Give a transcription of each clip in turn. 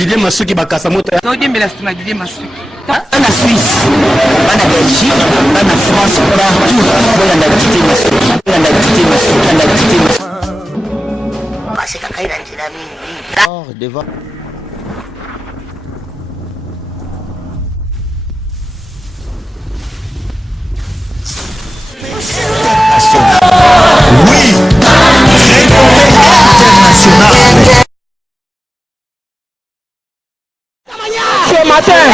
Didier Masuki bakasa moto. Todi mbela Didier Masuki. En Suisse, en Belgique, en France, partout, on a quitté Masuki, on a quitté Masuki, on a quitté Masuki. Parce que quand il a dit la mine, devant. Oui, international. Ce matin,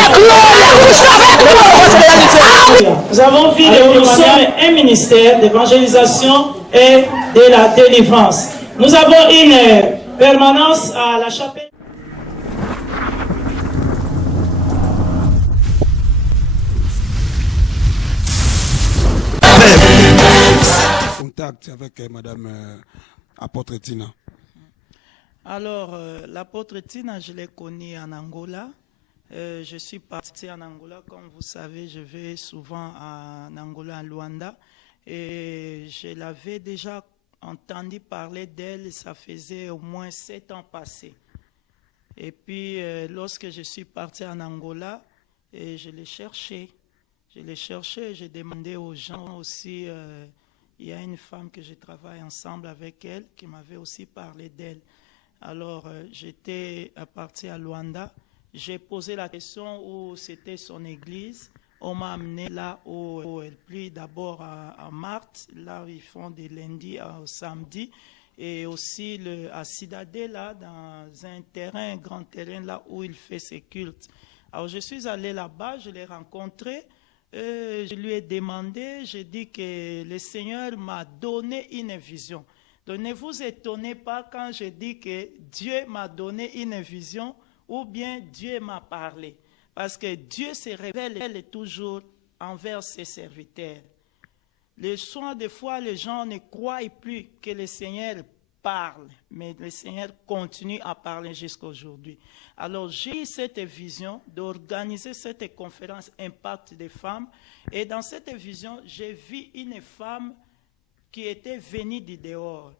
nous avons vu que nous sommes un ministère d'évangélisation et de la délivrance. Nous avons une permanence à la chapelle. Contact avec Madame Apôtre Tina. Alors, l'apôtre Tina, je l'ai connue en Angola. Je suis parti en Angola, comme vous savez, je vais souvent en Angola, en Luanda. Et je l'avais déjà entendu parler d'elle, ça faisait au moins 7 ans passés. Et puis, lorsque je suis parti en Angola, je l'ai cherché. J'ai demandé aux gens aussi, il y a une femme que je travaille ensemble avec elle, qui m'avait aussi parlé d'elle. Alors, j'étais parti à Luanda. J'ai posé la question où c'était son église. On m'a amené là où elle prie d'abord à Marthe, là où ils font des lundis au samedi. Et aussi à Cidade, là, dans un terrain, un grand terrain, là où il fait ses cultes. Alors, je suis allé là-bas, je l'ai rencontré. Je lui ai demandé, j'ai dit que le Seigneur m'a donné une vision. Donc ne vous étonnez pas quand je dis que Dieu m'a donné une vision ou bien Dieu m'a parlé. Parce que Dieu se révèle toujours envers ses serviteurs. Les soins, des fois, les gens ne croient plus que le Seigneur parle, mais le Seigneur continue à parler jusqu'à aujourd'hui. Alors, j'ai eu cette vision d'organiser cette conférence Impact des femmes. Et dans cette vision, j'ai vu une femme qui était venue du dehors.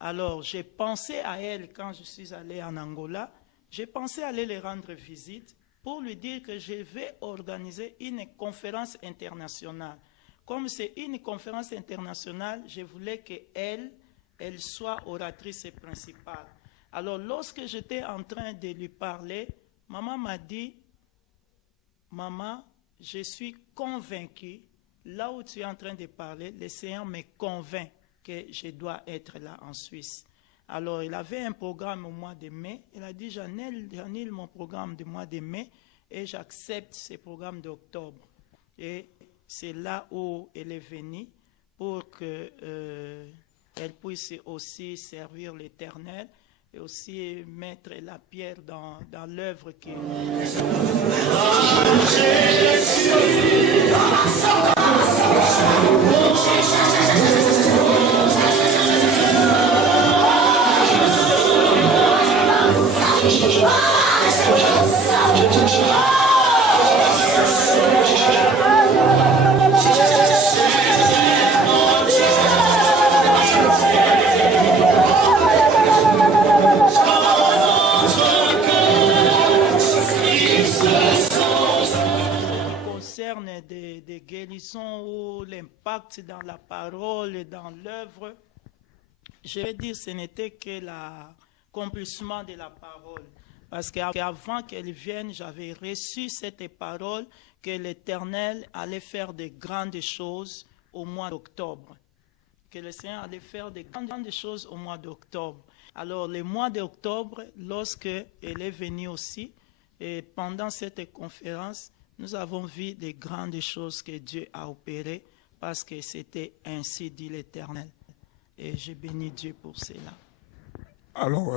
Alors, j'ai pensé à elle quand je suis allé en Angola. J'ai pensé aller lui rendre visite pour lui dire que je vais organiser une conférence internationale. Comme c'est une conférence internationale, je voulais qu'elle soit oratrice principale. Alors, lorsque j'étais en train de lui parler, maman m'a dit, maman, je suis convaincue, là où tu es en train de parler, le Seigneur me convainc que je dois être là en Suisse. Alors, il avait un programme au mois de mai. Il a dit, j'annule mon programme du mois de mai et j'accepte ce programme d'octobre. Et c'est là où elle est venue pour qu'elle puisse aussi servir l'Éternel et aussi mettre la pierre dans l'œuvre qui concerne des guérisons ou l'impact dans la parole et dans l'œuvre. Je vais dire que ce n'était que l'accomplissement de la parole. Parce qu'avant qu'elle vienne, j'avais reçu cette parole que l'Éternel allait faire de grandes choses au mois d'octobre. Que le Seigneur allait faire de grandes choses au mois d'octobre. Alors, le mois d'octobre, lorsque elle est venue aussi, et pendant cette conférence, nous avons vu de grandes choses que Dieu a opérées parce que c'était ainsi dit l'Éternel. Et je bénis Dieu pour cela. Alors,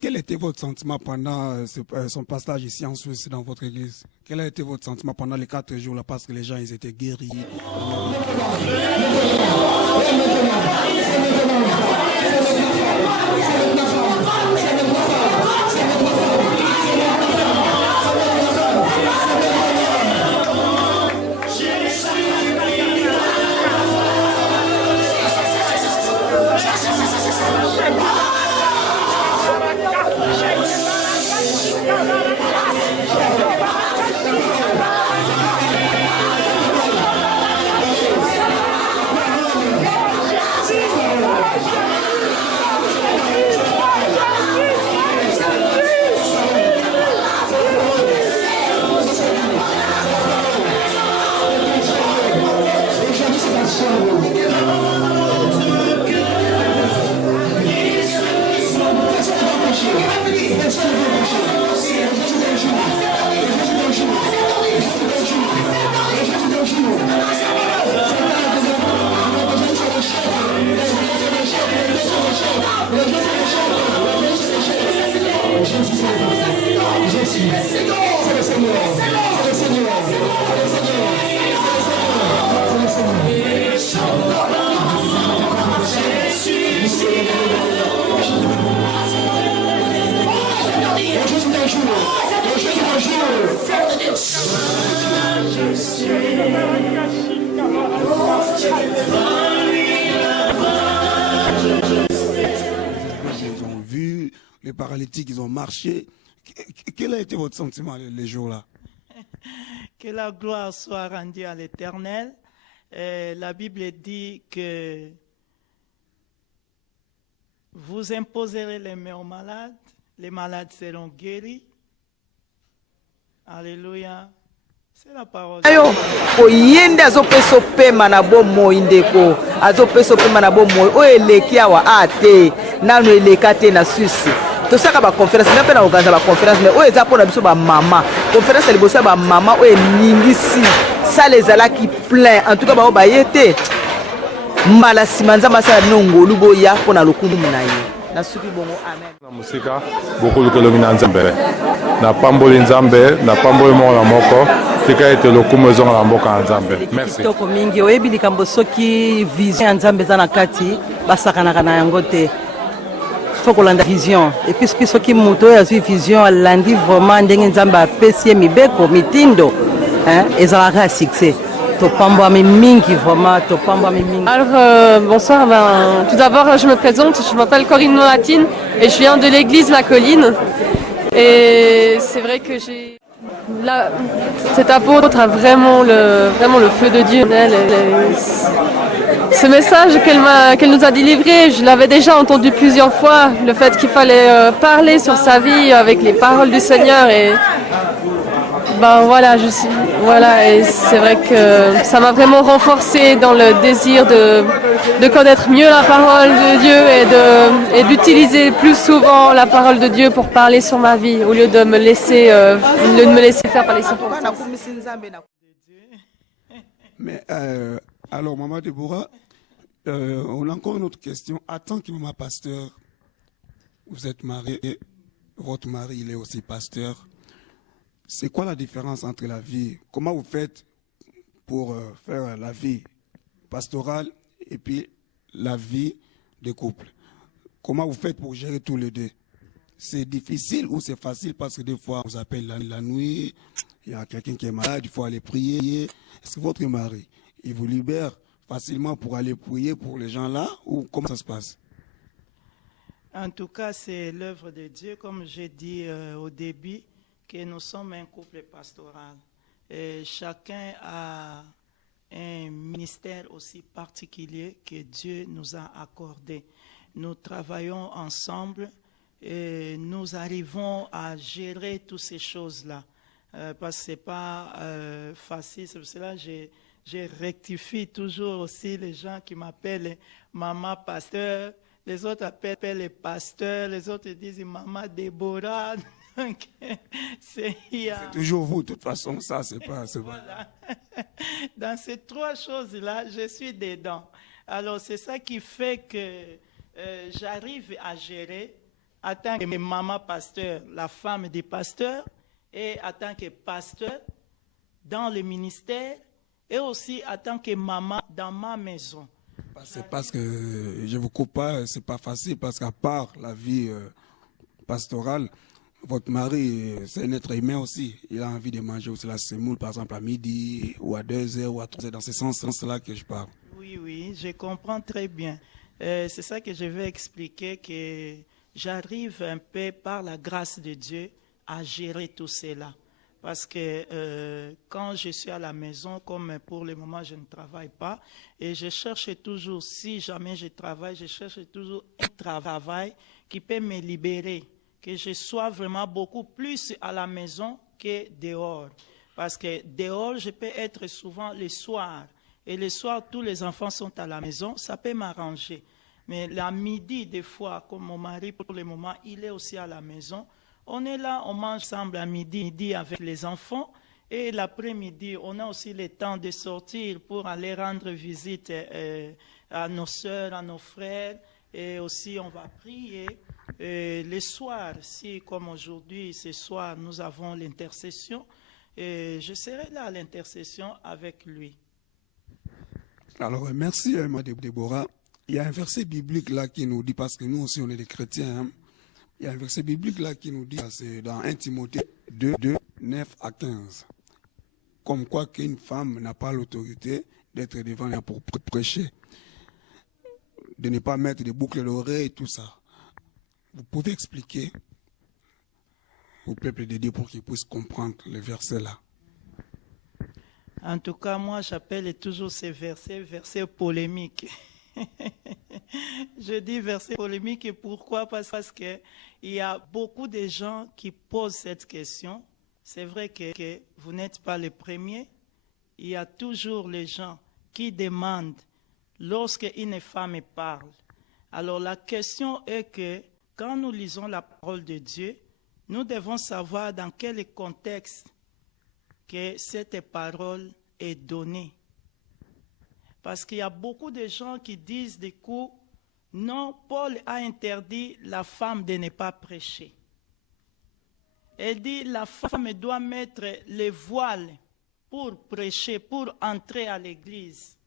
quel était votre sentiment pendant son passage ici en Suisse dans votre église? Quel a été votre sentiment pendant les 4 jours là parce que les gens ils étaient guéris? paralytiques, ils ont marché. Quel a été votre sentiment les jours-là? Que la gloire soit rendue à l'Éternel. La Bible dit que vous imposerez les mains aux malades seront guéris. Alléluia. C'est la parole. Oyende azopeso pema na bomo indeko azopeso pema na bomo o eleki awa ate nanu eleka te na Suisse tosaka ba conférence na pe na organiser ba conférence mais o eza pona biso ba mama conférence liboso ba mama o eningisi ça les ala qui plein en tout cas ba o bayete mbala simanza masa nongolu boya pona lokumu na ye na suki bongo amen na musika bokulu kolongi na nzambe na pamboli nzambe na pamboli moko na moko tika ete lokumu ezonga na mboka na nzambe merci kitoko mingi oyebi likambo soki vision ya nzambe eza na kati basakanaka na yango te faut kolanda vision et puis soki moto oyo azwi vision alandi vraiment ndenge nzambe apesi ye mibeko mitindo ezalaka ya succès. Alors, bonsoir. Tout d'abord, je me présente. Je m'appelle Corinne Monatine et je viens de l'église La Colline. Et c'est vrai que cet apôtre a vraiment le feu de Dieu. Ce message qu'elle nous a délivré, je l'avais déjà entendu plusieurs fois. Le fait qu'il fallait parler sur sa vie avec les paroles du Seigneur et et c'est vrai que ça m'a vraiment renforcé dans le désir de connaître mieux la parole de Dieu et d'utiliser plus souvent la parole de Dieu pour parler sur ma vie au lieu de me laisser faire par les circonstances. Mais alors, Maman Déborah, on a encore une autre question. En tant que maman pasteur, vous êtes mariée et votre mari il est aussi pasteur. C'est quoi la différence entre la vie? Comment vous faites pour faire la vie pastorale et puis la vie de couple? Comment vous faites pour gérer tous les deux? C'est difficile ou c'est facile parce que des fois on vous appelle la nuit, il y a quelqu'un qui est malade, il faut aller prier. Est-ce que votre mari, il vous libère facilement pour aller prier pour les gens là ou comment ça se passe? En tout cas, c'est l'œuvre de Dieu, comme j'ai dit au début, que nous sommes un couple pastoral. Et chacun a un ministère aussi particulier que Dieu nous a accordé. Nous travaillons ensemble et nous arrivons à gérer toutes ces choses-là. Parce que ce n'est pas facile. C'est pour cela que je rectifie toujours aussi les gens qui m'appellent maman pasteur. Les autres appellent les pasteurs. Les autres disent maman Déborah. C'est toujours vous, de toute façon, ça, c'est pas... Voilà. Dans ces trois choses-là, je suis dedans. Alors, c'est ça qui fait que j'arrive à gérer, en tant que maman pasteur, la femme du pasteur, et en tant que pasteur dans le ministère, et aussi en tant que maman dans ma maison. C'est parce que, je ne vous coupe pas, c'est pas facile, parce qu'à part la vie pastorale, votre mari, c'est un être humain aussi. Il a envie de manger aussi la semoule, par exemple, à midi, ou à 2h, ou à 3h. Dans ce sens-là que je parle. Oui, je comprends très bien. C'est ça que je vais expliquer, que j'arrive un peu, par la grâce de Dieu, à gérer tout cela. Parce que quand je suis à la maison, comme pour le moment, je ne travaille pas, et je cherche toujours, si jamais je travaille, je cherche toujours un travail qui peut me libérer. Que je sois vraiment beaucoup plus à la maison que dehors. Parce que dehors, je peux être souvent le soir. Et le soir, tous les enfants sont à la maison, ça peut m'arranger. Mais la midi, des fois, comme mon mari, pour le moment, il est aussi à la maison. On est là, on mange ensemble à midi avec les enfants. Et l'après-midi, on a aussi le temps de sortir pour aller rendre visite à nos sœurs, à nos frères. Et aussi, on va prier. Les soirs, si comme aujourd'hui, ce soir, nous avons l'intercession, je serai là à l'intercession avec lui. Alors, merci, Mme Déborah. Il y a un verset biblique là qui nous dit, parce que nous aussi, on est des chrétiens, hein, il y a un verset biblique là qui nous dit, c'est dans 1 Timothée 2, 9 à 15. Comme quoi qu'une femme n'a pas l'autorité d'être devant elle pour prêcher, de ne pas mettre des boucles d'oreilles et tout ça. Vous pouvez expliquer au peuple de Dieu pour qu'ils puissent comprendre les versets-là? En tout cas, moi, j'appelle toujours ces versets polémiques. Je dis versets polémiques, et pourquoi? Parce qu'il y a beaucoup de gens qui posent cette question. C'est vrai que vous n'êtes pas les premiers. Il y a toujours les gens qui demandent lorsqu'une femme parle. Alors la question est que quand nous lisons la parole de Dieu, nous devons savoir dans quel contexte que cette parole est donnée. Parce qu'il y a beaucoup de gens qui disent du coup, non, Paul a interdit la femme de ne pas prêcher. Elle dit la femme doit mettre les voiles pour prêcher, pour entrer à l'église.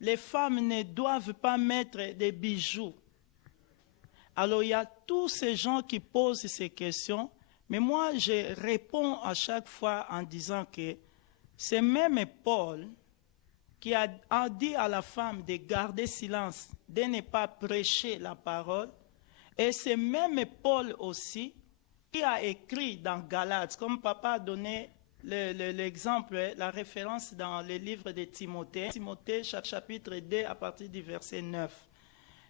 Les femmes ne doivent pas mettre des bijoux. Alors il y a tous ces gens qui posent ces questions, mais moi je réponds à chaque fois en disant que c'est même Paul qui a dit à la femme de garder silence, de ne pas prêcher la parole. Et c'est même Paul aussi qui a écrit dans Galates, comme papa a donné l'exemple, la référence dans le livre de Timothée. Timothée chapitre 2 à partir du verset 9.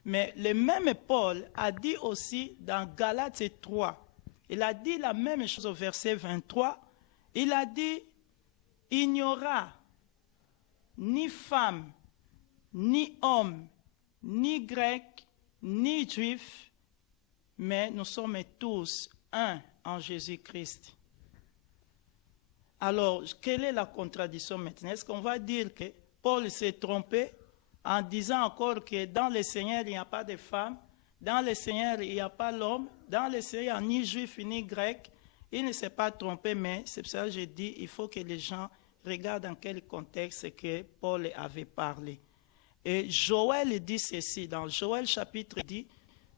Mais le même Paul a dit aussi dans Galates 3, il a dit la même chose au verset 23, il a dit, il n'y aura ni femme, ni homme, ni grec, ni juif, mais nous sommes tous un en Jésus-Christ. Alors, quelle est la contradiction maintenant? Est-ce qu'on va dire que Paul s'est trompé en disant encore que dans le Seigneur, il n'y a pas de femme, dans le Seigneur, il n'y a pas l'homme, dans le Seigneur, ni juif, ni grec? Il ne s'est pas trompé, mais c'est pour ça que je dis il faut que les gens regardent dans quel contexte que Paul avait parlé. Et Joël dit ceci, dans Joël chapitre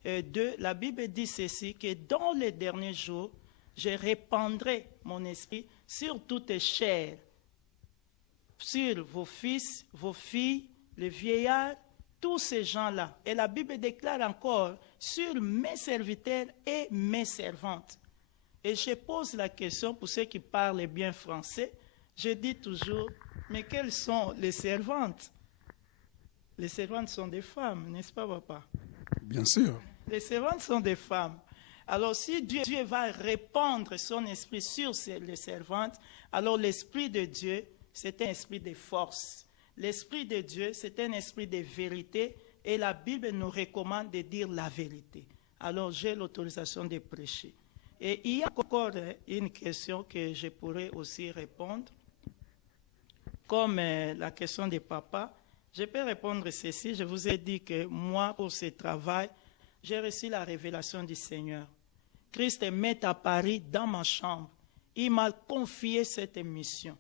2, la Bible dit ceci, que dans les derniers jours, je répandrai mon esprit sur toute chair, sur vos fils, vos filles, les vieillards, tous ces gens-là. Et la Bible déclare encore, sur mes serviteurs et mes servantes. Et je pose la question pour ceux qui parlent bien français, je dis toujours, mais quelles sont les servantes? Les servantes sont des femmes, n'est-ce pas, papa? Bien sûr. Les servantes sont des femmes. Alors si Dieu va répandre son esprit sur les servantes, alors l'esprit de Dieu, c'est un esprit de force. L'esprit de Dieu, c'est un esprit de vérité, et la Bible nous recommande de dire la vérité. Alors j'ai l'autorisation de prêcher. Et il y a encore une question que je pourrais aussi répondre, comme la question de papa. Je peux répondre ceci. Je vous ai dit que moi, pour ce travail, j'ai reçu la révélation du Seigneur. Christ m'est apparu dans ma chambre. Il m'a confié cette mission.